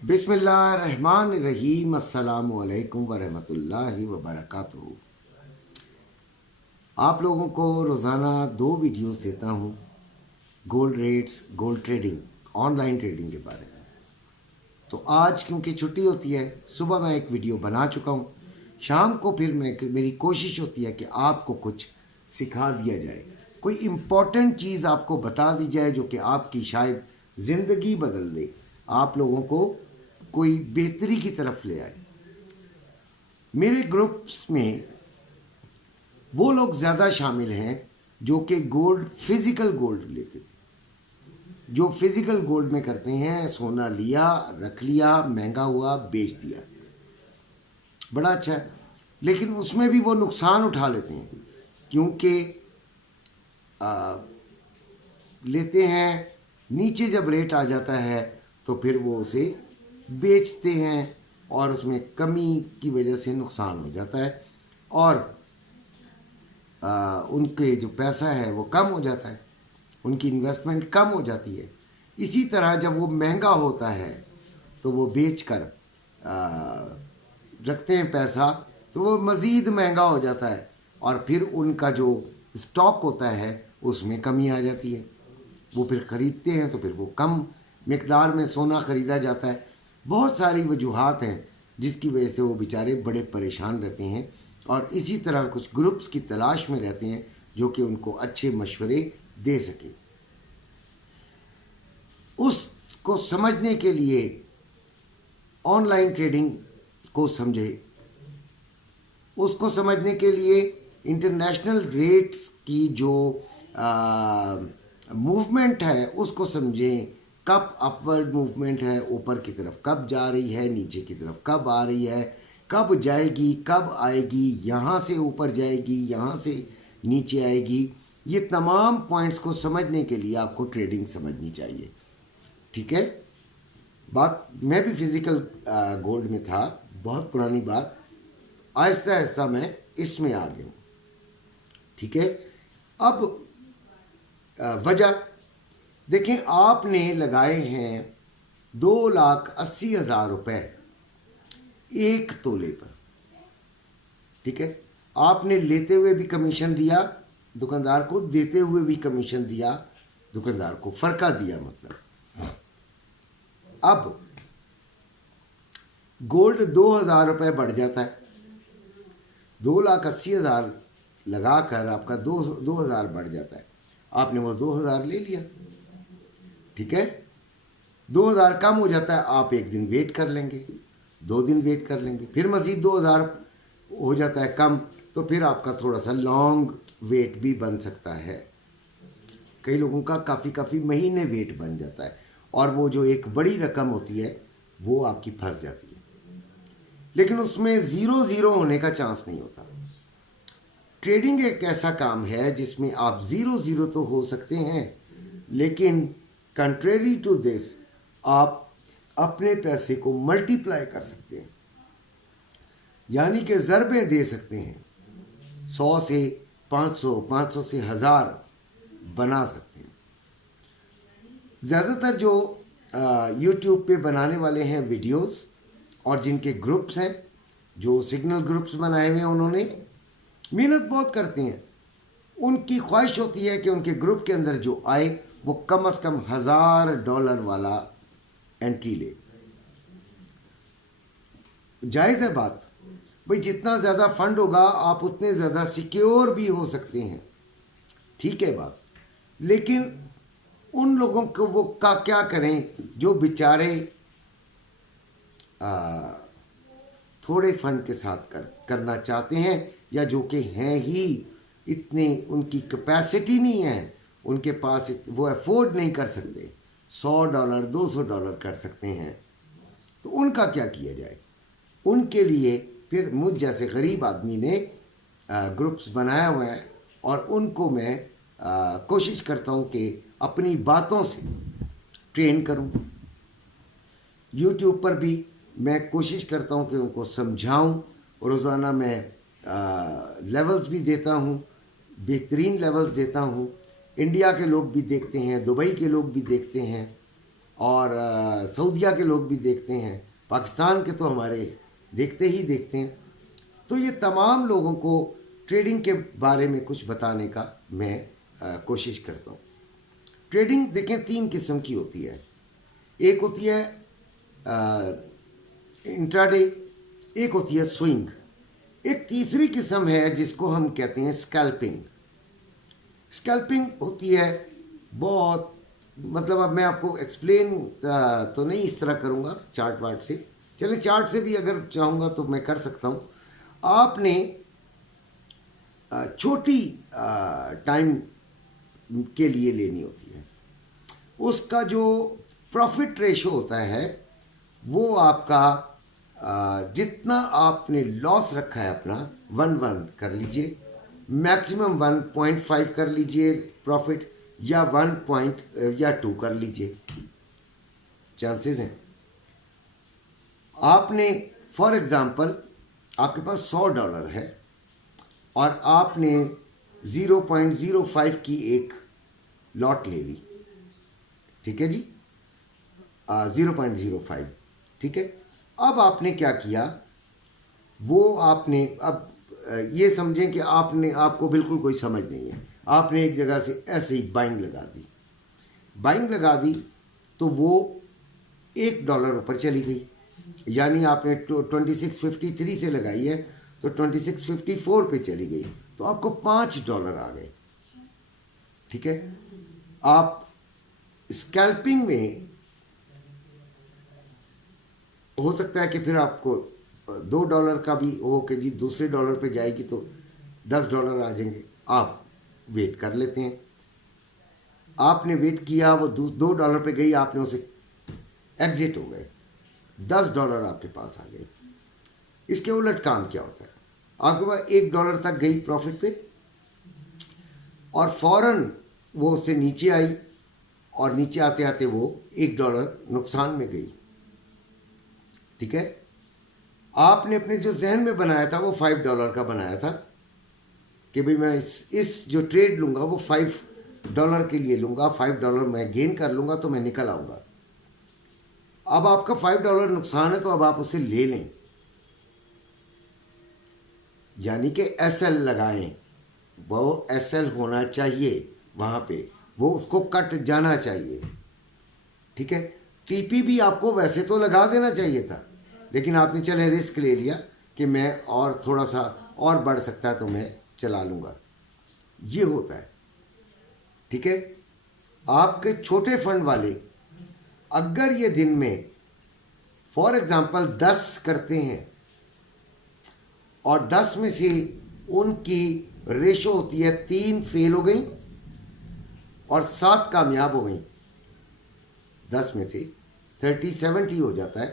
बिस्मिल्लाहिर्रहमानिर्रहीम। अस्सलामु अलैकुम वरहमतुल्लाहि वबरकातुहू। आप लोगों को रोज़ाना 2 वीडियोस देता हूँ gold rates, gold trading, online trading के बारे में। तो आज क्योंकि छुट्टी होती है, सुबह मैं एक वीडियो बना चुका हूँ। शाम को फिर मेरी कोशिश होती है कि आपको कुछ सिखा दिया जाए, कोई इम्पोर्टेंट चीज़ आपको बता दी जाए जो कि आपकी शायद ज़िंदगी बदल दे, आप लोगों को कोई बेहतरी की तरफ ले आए। मेरे ग्रुप्स में वो लोग ज़्यादा शामिल हैं जो कि फिज़िकल गोल्ड लेते थे। जो फिज़िकल गोल्ड में करते हैं, सोना लिया, रख लिया, महंगा हुआ, बेच दिया, बड़ा अच्छा है। लेकिन उसमें भी वो नुकसान उठा लेते हैं क्योंकि लेते हैं, नीचे जब रेट आ जाता है तो फिर वो उसे बेचते हैं और उसमें कमी की वजह से नुकसान हो जाता है और उनके जो पैसा है वो कम हो जाता है, उनकी इन्वेस्टमेंट कम हो जाती है। इसी तरह जब वो महंगा होता है तो वो बेच कर रखते हैं पैसा, तो वो मज़ीद महंगा हो जाता है और फिर उनका जो स्टॉक होता है उसमें कमी आ जाती है। वो फिर ख़रीदते हैं तो फिर वो कम मिकदार में सोना ख़रीदा जाता है। बहुत सारी वजूहात हैं जिसकी वजह से वो बेचारे बड़े परेशान रहते हैं और इसी तरह कुछ ग्रुप्स की तलाश में रहते हैं जो कि उनको अच्छे मशवरे दे सकें। उसको समझने के लिए ऑनलाइन ट्रेडिंग को समझे, उसको समझने के लिए इंटरनेशनल रेट्स की जो मूवमेंट है उसको समझें। कब अपवर्ड मूवमेंट है, ऊपर की तरफ कब जा रही है, नीचे की तरफ कब आ रही है, कब जाएगी, कब आएगी, यहाँ से ऊपर जाएगी, यहाँ से नीचे आएगी। ये तमाम पॉइंट्स को समझने के लिए आपको ट्रेडिंग समझनी चाहिए। ठीक है, बात मैं भी फिज़िकल गोल्ड में था, बहुत पुरानी बात, आहिस्ता आहिस्ता मैं इसमें आ गया हूँ। ठीक है, अब वजह देखें, आपने लगाए हैं 2,80,000 रुपये एक तोले पर। ठीक है, आपने लेते हुए भी कमीशन दिया दुकानदार को, देते हुए भी कमीशन दिया दुकानदार को, फ़र्का दिया मतलब। अब गोल्ड 2,000 रुपये बढ़ जाता है, 2,80,000 लगा कर आपका 2,000 बढ़ जाता है, आपने वो 2,000 ले लिया। ठीक है, 2,000 कम हो जाता है, आप एक दिन वेट कर लेंगे, 2 दिन वेट कर लेंगे, फिर मज़ीद 2,000 हो जाता है कम, तो फिर आपका थोड़ा सा लॉन्ग वेट भी बन सकता है। कई लोगों का काफ़ी महीने वेट बन जाता है और वो जो एक बड़ी रकम होती है वो आपकी फंस जाती है। लेकिन उसमें ज़ीरो होने का चांस नहीं होता। ट्रेडिंग एक ऐसा काम है जिसमें आप ज़ीरो तो हो सकते हैं, लेकिन कंट्रेरी टू दिस आप अपने पैसे को मल्टीप्लाई कर सकते हैं, यानी कि ज़रबे दे सकते हैं। 100 से 500, 500 से 1000 बना सकते हैं। ज़्यादातर जो यूट्यूब पे बनाने वाले हैं वीडियोस और जिनके ग्रुप्स हैं, जो सिग्नल ग्रुप्स बनाए हुए हैं, उन्होंने मेहनत बहुत करते हैं। उनकी ख्वाहिश होती है कि उनके ग्रुप के अंदर जो आए वो कम से कम $1000 वाला एंट्री ले। जायज़ है बात भाई, जितना ज़्यादा फंड होगा आप उतने ज़्यादा सिक्योर भी हो सकते हैं। ठीक है बात, लेकिन उन लोगों को वो क्या करें जो बेचारे थोड़े फंड के साथ करना चाहते हैं, या जो कि हैं ही इतने, उनकी कैपेसिटी नहीं है, उनके पास वो अफोर्ड नहीं कर सकते, $100 $200 कर सकते हैं, तो उनका क्या किया जाए। उनके लिए फिर मुझ जैसे गरीब आदमी ने ग्रुप्स बनाया हुआ है और उनको मैं कोशिश करता हूँ कि अपनी बातों से ट्रेन करूँ। यूट्यूब पर भी मैं कोशिश करता हूँ कि उनको समझाऊँ। रोज़ाना मैं लेवल्स भी देता हूँ, बेहतरीन लेवल्स देता हूँ। इंडिया के लोग भी देखते हैं, दुबई के लोग भी देखते हैं और सऊदीया के लोग भी देखते हैं, पाकिस्तान के तो हमारे देखते ही देखते हैं। तो ये तमाम लोगों को ट्रेडिंग के बारे में कुछ बताने का मैं कोशिश करता हूँ। ट्रेडिंग देखें 3 किस्म की होती है। एक होती है इंट्राडे, एक होती है स्विंग, एक तीसरी किस्म है जिसको हम कहते हैं स्कैल्पिंग। स्कैल्पिंग होती है बहुत, मतलब अब मैं आपको एक्सप्लेन तो नहीं इस तरह करूँगा चार्ट वार्ट से, चले चार्ट से भी अगर चाहूँगा तो मैं कर सकता हूँ। आपने छोटी टाइम के लिए लेनी होती है, उसका जो प्रॉफिट रेशो होता है वो आपका जितना आपने लॉस रखा है अपना 1 कर लीजिए, मैक्सिमम 1.5 कर लीजिए प्रॉफिट, या 2 कर लीजिए, चांसेस हैं। आपने फॉर एग्जांपल आपके पास $100 है और आपने 0.05 की एक लॉट ले ली, ठीक है जी, 0.05, ठीक है। अब आपने क्या किया, वो आपने अब ये समझें कि आपको बिल्कुल कोई समझ नहीं है, आपने एक जगह से ऐसे ही बाइंग लगा दी तो वो $1 ऊपर चली गई, यानी आपने 2653 से लगाई है तो 2654 पे चली गई, तो आपको $5 आ गए, ठीक है। आप स्कैल्पिंग में हो सकता है कि फिर आपको $2 का भी हो कि जी दूसरे डॉलर पे जाएगी तो $10 आ जाएंगे, आप वेट कर लेते हैं। आपने वेट किया, वो $2 पे गई, आपने उसे एग्जिट हो गए, $10 आपके पास आ गए। इसके उलट काम क्या होता है, आपके पास $1 तक गई प्रॉफिट पे और फौरन वो उससे नीचे आई और नीचे आते आते वो $1 नुकसान में गई, ठीक है। आपने अपने जो जहन में बनाया था वो $5 का बनाया था कि भाई मैं इस जो ट्रेड लूँगा वो $5 के लिए लूँगा, $5 मैं गेन कर लूँगा तो मैं निकल आऊँगा। अब आपका $5 नुकसान है तो अब आप उसे ले लें, यानी कि SL लगाएं, वो SL होना चाहिए वहाँ पे, वो उसको कट जाना चाहिए, ठीक है। TP भी आपको वैसे तो लगा देना चाहिए था, लेकिन आपने चले रिस्क ले लिया कि मैं और थोड़ा सा और बढ़ सकता है तो मैं चला लूँगा, ये होता है, ठीक है। आपके छोटे फंड वाले अगर ये दिन में फॉर एग्जांपल 10 करते हैं और 10 में से उनकी रेशो होती है 3 फेल हो गई और 7 कामयाब हो गई, 10 में से 30-70 हो जाता है,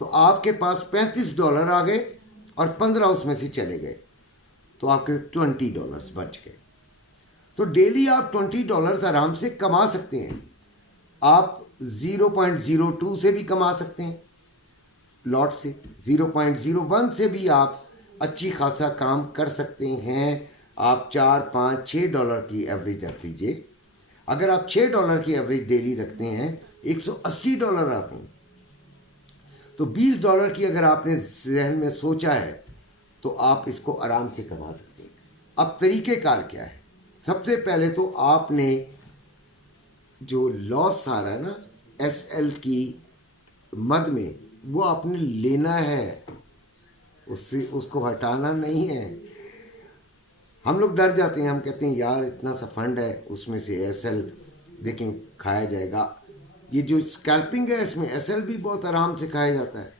तो आपके पास $35 आ गए और 15 उसमें से चले गए, तो आपके $20 बच गए। तो डेली आप $20 आराम से कमा सकते हैं। आप 0.02 से भी कमा सकते हैं लॉट से, 0.01 से भी आप अच्छी खासा काम कर सकते हैं। आप $4-5-6 की एवरेज रख लीजिए। अगर आप $6 की एवरेज डेली रखते हैं $180 आते हैं, तो $20 की अगर आपने जहन में सोचा है तो आप इसको आराम से कमा सकते हैं। अब तरीक़ेकार क्या है, सबसे पहले तो आपने जो लॉस आ रहा है ना SL की मद में, वो आपने लेना है, उससे उसको हटाना नहीं है। हम लोग डर जाते हैं, हम कहते हैं यार इतना सा फंड है उसमें से SL देखें खाया जाएगा। ये जो स्कैल्पिंग है इसमें SL भी बहुत आराम से खाया जाता है।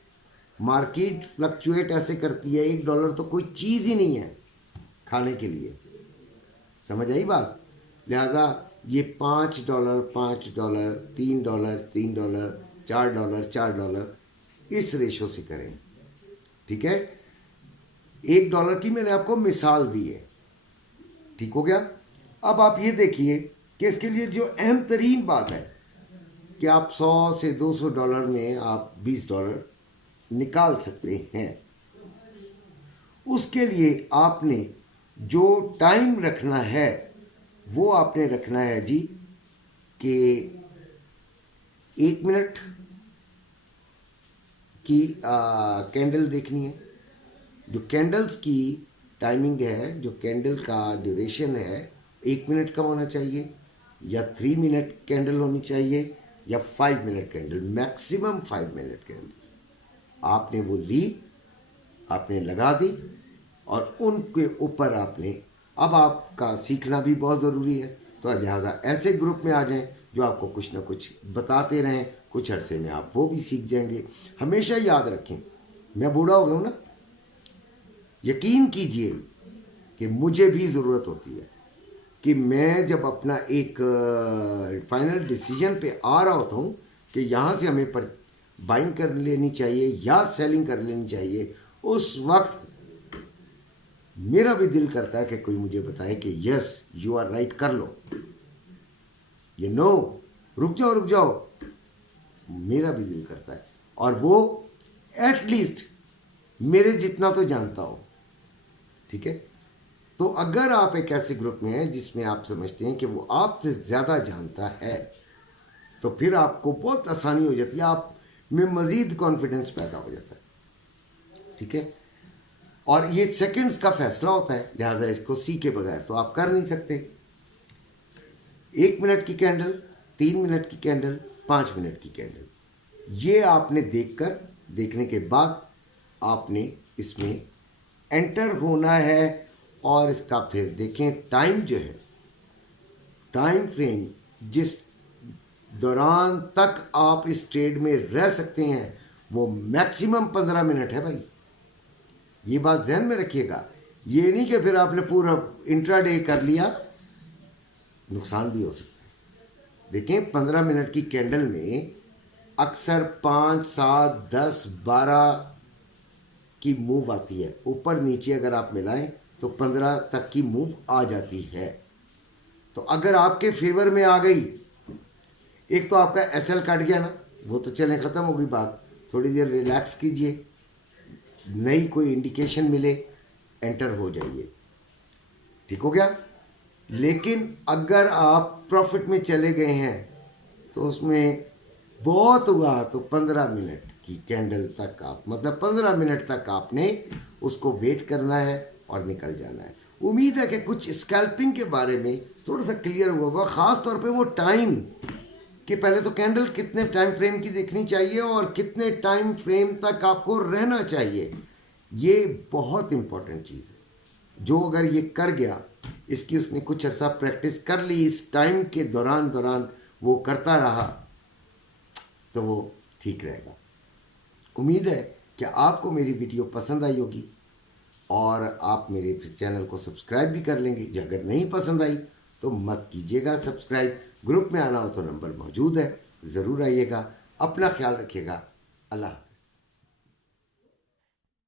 मार्केट फ्लक्चुएट ऐसे करती है, $1 तो कोई चीज़ ही नहीं है खाने के लिए, समझ आई बात। लिहाजा ये $5, $3, $4 इस रेशो से करें, ठीक है। $1 की मैंने आपको मिसाल दी है, ठीक हो गया। अब आप ये देखिए कि इसके लिए जो अहम तरीन बात है कि आप $100 से $200 में आप $20 निकाल सकते हैं। उसके लिए आपने जो टाइम रखना है वो आपने रखना है जी कि 1 मिनट की कैंडल देखनी है। जो कैंडल्स की टाइमिंग है, जो कैंडल का ड्यूरेशन है, 1 मिनट का होना चाहिए, या 3 मिनट कैंडल होनी चाहिए, या 5 minute candle, maximum 5 minute candle. आपने वो ली, आपने लगा दी, और उनके ऊपर आपने, अब आपका सीखना भी बहुत ज़रूरी है, तो लिहाजा ऐसे ग्रुप में आ जाएं जो आपको कुछ ना कुछ बताते रहें। कुछ अरसे में आप वो भी सीख जाएंगे। हमेशा याद रखें, मैं बूढ़ा हो गया हूँ ना, यकीन कीजिए कि मुझे भी ज़रूरत होती है कि मैं जब अपना एक फाइनल डिसीजन पे आ रहा होता हूँ कि यहाँ से हमें पर बाइंग कर लेनी चाहिए या सेलिंग कर लेनी चाहिए, उस वक्त मेरा भी दिल करता है कि कोई मुझे बताए कि यस यू आर राइट, कर लो, ये नो रुक जाओ, मेरा भी दिल करता है। और वो एटलीस्ट मेरे जितना तो जानता हो, ठीक है। तो अगर आप एक ऐसे ग्रुप में हैं जिसमें आप समझते हैं कि वो आपसे ज़्यादा जानता है, तो फिर आपको बहुत आसानी हो जाती है, आप में मज़ीद कॉन्फिडेंस पैदा हो जाता है, ठीक है। और ये सेकंड्स का फैसला होता है, लिहाजा इसको सीखे बगैर तो आप कर नहीं सकते। 1 मिनट की कैंडल, 3 मिनट की कैंडल, 5 मिनट की कैंडल, ये आपने देखने के बाद आपने इसमें एंटर होना है। और इसका फिर देखें टाइम जो है, टाइम फ्रेम जिस दौरान तक आप इस ट्रेड में रह सकते हैं वो मैक्सिमम 15 मिनट है भाई, ये बात ध्यान में रखिएगा। ये नहीं कि फिर आपने पूरा इंट्राडे कर लिया, नुकसान भी हो सकता है। देखें 15 मिनट की कैंडल में अक्सर 5, 7, 10, 12 की मूव आती है, ऊपर नीचे अगर आप मिलाएं तो 15 तक की मूव आ जाती है। तो अगर आपके फेवर में आ गई, एक तो आपका एसएल कट गया ना, वो तो चलें ख़त्म हो गई बात, थोड़ी देर रिलैक्स कीजिए, नई कोई इंडिकेशन मिले एंटर हो जाइए, ठीक हो गया। लेकिन अगर आप प्रॉफिट में चले गए हैं तो उसमें बहुत हुआ तो 15 मिनट की कैंडल तक आप, मतलब 15 मिनट तक आपने उसको वेट करना है और निकल जाना है। उम्मीद है कि कुछ स्कैल्पिंग के बारे में थोड़ा सा क्लियर हुआ होगा, ख़ास तौर पे वो टाइम कि पहले तो कैंडल कितने टाइम फ्रेम की देखनी चाहिए और कितने टाइम फ्रेम तक आपको रहना चाहिए, ये बहुत इम्पोर्टेंट चीज़ है। जो अगर ये कर गया, इसकी उसने कुछ अर्सा प्रैक्टिस कर ली, इस टाइम के दौरान वो करता रहा, तो वो ठीक रहेगा। उम्मीद है कि आपको मेरी वीडियो पसंद आई होगी और आप मेरे चैनल को सब्सक्राइब भी कर लेंगे। जो अगर नहीं पसंद आई तो मत कीजिएगा सब्सक्राइब। ग्रुप में आना हो तो नंबर मौजूद है, ज़रूर आइएगा। अपना ख्याल रखिएगा। अल्लाह।